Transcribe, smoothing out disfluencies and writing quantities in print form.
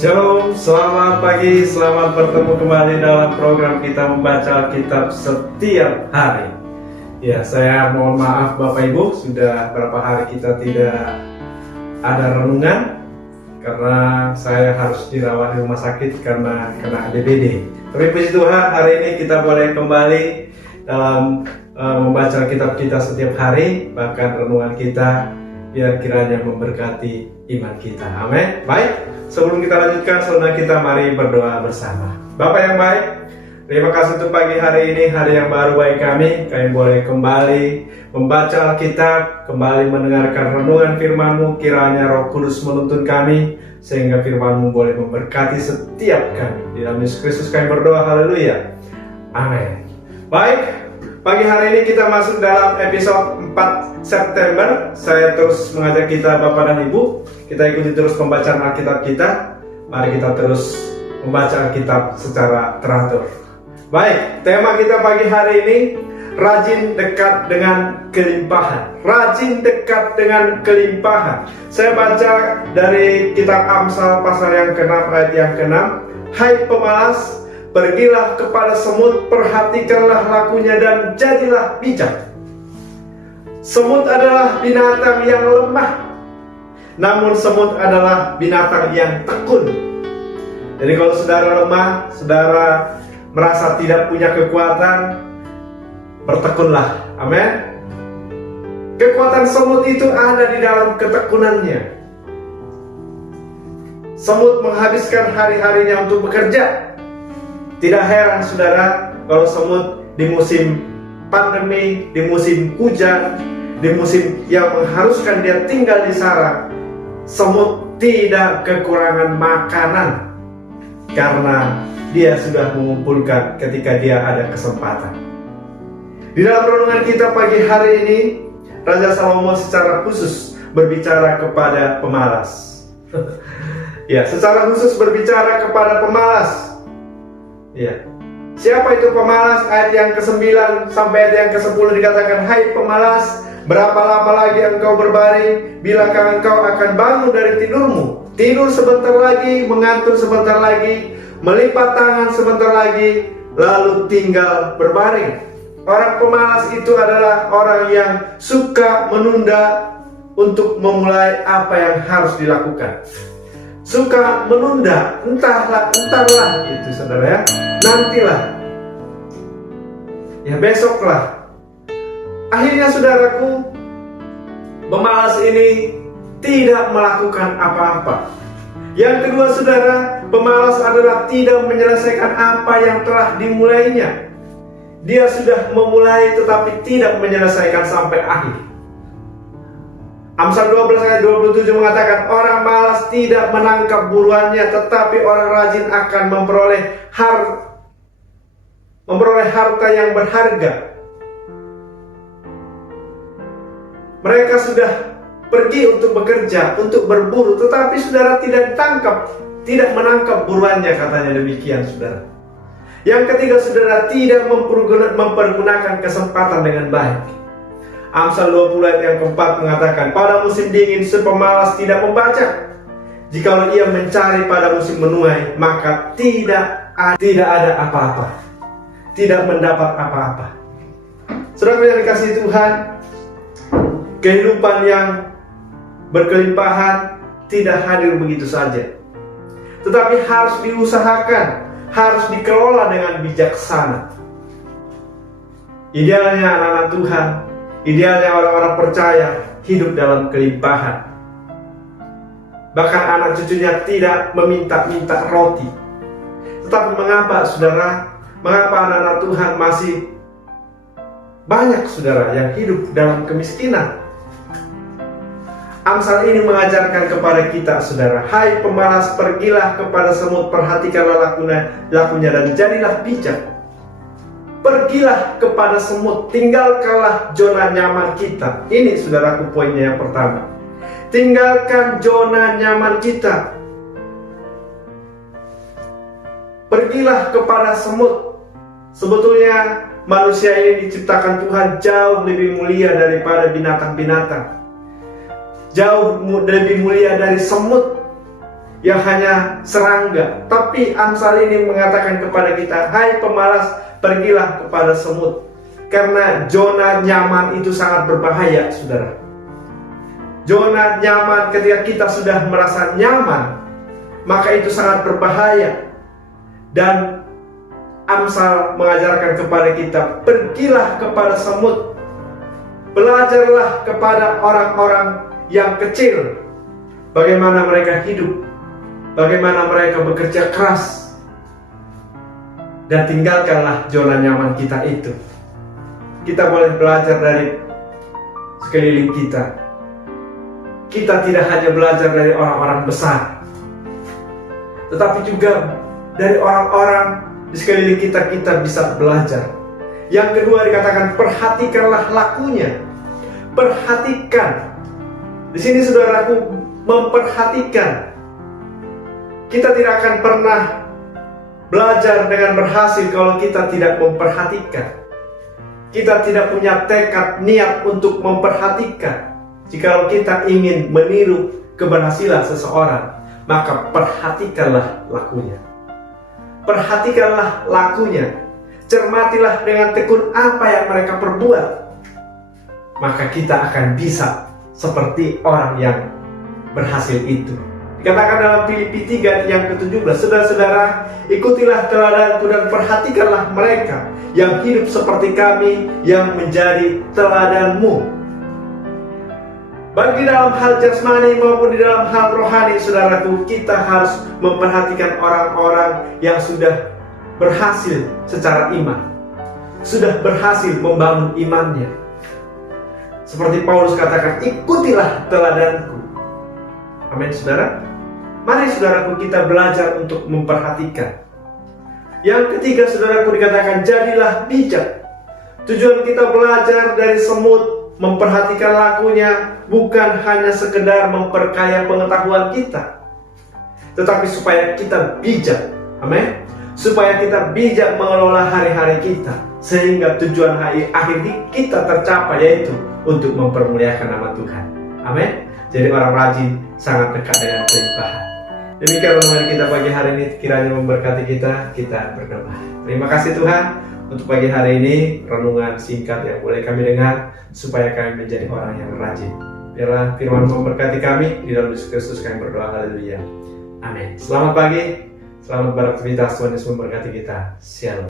Shalom, selamat pagi, selamat bertemu kembali dalam program kita membaca Alkitab setiap hari. Ya, saya mohon maaf Bapak Ibu, sudah berapa hari kita tidak ada renungan karena saya harus dirawat di rumah sakit karena kena DBD. Tapi puji Tuhan, hari ini kita boleh kembali dalam membaca Alkitab kita setiap hari, bahkan renungan kita biar kiranya memberkati iman kita. Amin. Baik, sebelum kita lanjutkan saudara kita, mari berdoa bersama. Bapak yang baik, terima kasih untuk pagi hari ini, hari yang baru bagi kami. Kami boleh kembali membaca Alkitab, kembali mendengarkan renungan firman-Mu. Kiranya Roh Kudus menuntun kami, sehingga firman-Mu boleh memberkati setiap kami. Di dalam Yesus Kristus kami berdoa, haleluya. Amin. Baik, pagi hari ini kita masuk dalam episode 4 September. Saya terus mengajak kita Bapak dan Ibu, kita ikuti terus pembacaan Alkitab kita. Mari kita terus membaca Alkitab secara teratur. Baik, tema kita pagi hari ini, rajin dekat dengan kelimpahan. Rajin dekat dengan kelimpahan. Saya baca dari kitab Amsal pasal yang ke-6 ayat yang ke-6. Hai pemalas, pergilah kepada semut, perhatikanlah lakunya dan jadilah bijak. Semut adalah binatang yang lemah, namun semut adalah binatang yang tekun. Jadi kalau saudara lemah, saudara merasa tidak punya kekuatan, bertekunlah. Amin. Kekuatan semut itu ada di dalam ketekunannya. Semut menghabiskan hari-harinya untuk bekerja. Tidak heran saudara kalau semut di musim pandemi, di musim hujan, di musim yang mengharuskan dia tinggal di sarang, semut tidak kekurangan makanan karena dia sudah mengumpulkan ketika dia ada kesempatan. Di dalam renungan kita pagi hari ini, Raja Salomo secara khusus berbicara kepada pemalas. Ya, secara khusus berbicara kepada pemalas. Ya. Siapa itu pemalas? Ayat yang ke-9 sampai ayat yang ke-10 dikatakan, hai pemalas, berapa lama lagi engkau berbaring? Bilakah engkau akan bangun dari tidurmu? Tidur sebentar lagi, mengantuk sebentar lagi, melipat tangan sebentar lagi, lalu tinggal berbaring. Orang pemalas itu adalah orang yang suka menunda untuk memulai apa yang harus dilakukan. Suka menunda, entarlah itu saudara ya, nantilah, ya besoklah. Akhirnya saudaraku, pemalas ini tidak melakukan apa-apa. Yang kedua saudara, pemalas adalah tidak menyelesaikan apa yang telah dimulainya. Dia sudah memulai tetapi tidak menyelesaikan sampai akhir. Amsal 12 ayat 27 mengatakan, orang malas tidak menangkap buruannya, tetapi orang rajin akan memperoleh harta yang berharga. Mereka sudah pergi untuk bekerja, untuk berburu, tetapi saudara tidak menangkap buruannya, katanya demikian saudara. Yang ketiga saudara, tidak mempergunakan kesempatan dengan baik. Amsal 20 ayat yang keempat mengatakan, pada musim dingin si pemalas tidak membaca. Jikalau ia mencari pada musim menuai, maka tidak ada apa-apa, tidak mendapat apa-apa. Saudara yang dikasihi Tuhan, kehidupan yang berkelimpahan tidak hadir begitu saja, tetapi harus diusahakan, harus dikelola dengan bijaksana. Idealnya anak-anak Tuhan, idealnya orang-orang percaya hidup dalam kelimpahan. Bahkan anak cucunya tidak meminta-minta roti. Tetapi mengapa saudara, mengapa anak-anak Tuhan masih banyak saudara yang hidup dalam kemiskinan? Amsal ini mengajarkan kepada kita saudara, hai pemalas, pergilah kepada semut, perhatikanlah lakunya dan jadilah bijak. Pergilah kepada semut, tinggalkanlah zona nyaman kita. Ini saudaraku poinnya yang pertama. Tinggalkan zona nyaman kita. Pergilah kepada semut. Sebetulnya manusia ini diciptakan Tuhan jauh lebih mulia daripada binatang-binatang. Jauh lebih mulia dari semut. yang hanya serangga. Tapi Amsal ini mengatakan kepada kita, hai pemalas, pergilah kepada semut. Karena zona nyaman itu sangat berbahaya, saudara. Zona nyaman, ketika kita sudah merasa nyaman, maka itu sangat berbahaya. Dan Amsal mengajarkan kepada kita, pergilah kepada semut. Belajarlah kepada orang-orang yang kecil, bagaimana mereka hidup, bagaimana mereka bekerja keras. Dan tinggalkanlah zona nyaman kita itu. Kita boleh belajar dari sekeliling kita. Kita tidak hanya belajar dari orang-orang besar, tetapi juga dari orang-orang di sekeliling kita, kita bisa belajar. Yang kedua dikatakan, perhatikanlah lakunya. Perhatikan. Di sini saudaraku, memperhatikan. Kita tidak akan pernah belajar dengan berhasil kalau kita tidak memperhatikan. Kita tidak punya tekad niat untuk memperhatikan. Jikalau kita ingin meniru keberhasilan seseorang, maka perhatikanlah lakunya. Perhatikanlah lakunya. Cermatilah dengan tekun apa yang mereka perbuat. Maka kita akan bisa seperti orang yang berhasil itu. Dikatakan dalam Filipi 3 yang ke-17, saudara-saudara, ikutilah teladanku dan perhatikanlah mereka yang hidup seperti kami, yang menjadi teladanmu. Bagi dalam hal jasmani maupun di dalam hal rohani, saudaraku, kita harus memperhatikan orang-orang yang sudah berhasil secara iman, sudah berhasil membangun imannya. Seperti Paulus katakan, ikutilah teladanku. Amin, saudara. Mari saudaraku, kita belajar untuk memperhatikan. Yang ketiga, saudaraku, dikatakan jadilah bijak. Tujuan kita belajar dari semut, memperhatikan lakunya, bukan hanya sekedar memperkaya pengetahuan kita, tetapi supaya kita bijak. Amin. Supaya kita bijak mengelola hari-hari kita, sehingga tujuan akhir kita tercapai, yaitu untuk mempermuliakan nama Tuhan. Amin. Jadi orang rajin sangat dekat dengan kelimpahan. Demikian renungan kita pagi hari ini, kiranya memberkati kita berdoa. Terima kasih Tuhan untuk pagi hari ini, renungan singkat yang boleh kami dengar, supaya kami menjadi orang yang rajin. Biarlah firman memberkati kami, di dalam Yesus Kristus kami berdoa, haleluya. Amin. Selamat pagi, selamat beraktivitas, Tuhan Yesus memberkati kita. Shalom.